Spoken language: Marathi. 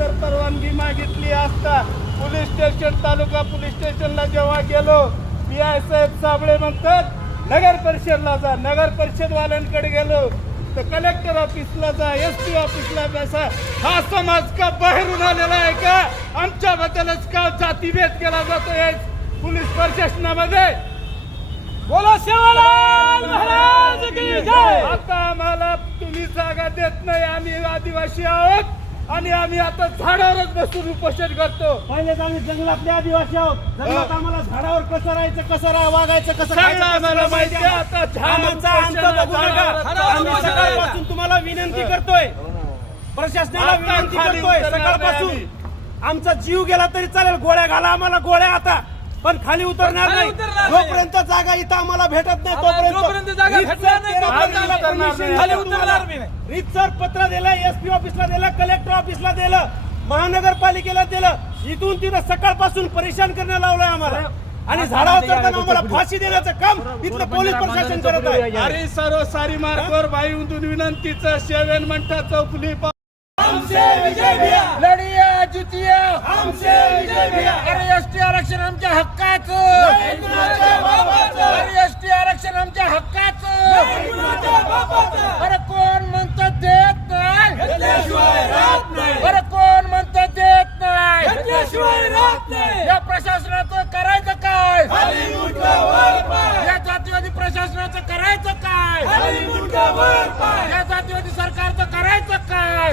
जर परवानगी मागितली असता पोलीस स्टेशन तालुका पोलीस स्टेशनला जेव्हा गेलो पी आय साहेब साबळे म्हणतात नगर परिषदला जा नगर परिषदवाल्यांकडे गेलो. तर कलेक्टर ऑफिसला जा एस पी ऑफिसला बसा हा समाज का बाहेरून आलेला आहे का? आमच्याबद्दलच का जातीभेद केला जातोय पोलीस प्रशासनामध्ये? बोला शिवलाल महाराज आता आम्हाला तुम्ही जागा देत नाही आम्ही आदिवासी आहोत. आणि आम्ही आता झाडावरच बसून उपोषण करतो. पहिलेच आम्ही जंगलातले आदिवासी आहोत. जंगलात आम्हाला झाडावर कसं राहायचं कसं राहा वागायचं कसं सगळं आम्हाला माहिती आहे. आता झाड आमचा अंत बघू नका. आम्ही सकाळपासून तुम्हाला विनंती करतोय. प्रशासनाला आता विनंती खाली करतोय. उतरणार नाही सकाळपासून आमचा जीव गेला तरी चालेल. गोळ्या घाला आम्हाला गोळ्या आता. पण खाली उतरणार नाही. जोपर्यंत जागा इथं आम्हाला भेटत नाही तोपर्यंत जागा रीतसर पत्र दिलं एसपी ऑफिसला दिलं कलेक्टर ऑफिसला दिलं महानगरपालिकेला दिलं. इथून तिथं सकाळपासून परेशान करणं लावलंय आम्हाला. आणि झाडावर चढताना आम्हाला फाशी देण्याचं काम इथलं पोलीस प्रशासन करत आहे. अरे सर्व सारी मार्गावर बाई उंदून विनंतीचं सेवन म्हणतात चौफुली आरक्षण आमच्या हक्काचं. एस एसटी आरक्षण आमच्या हक्काचं. बरं कोण म्हणत देत नाही? बरं कोण म्हणत देत नाही? या प्रशासनाचं करायचं काय? या जातीवादी प्रशासनाचं करायचं काय या जातीवादी सरकारचं करायचं काय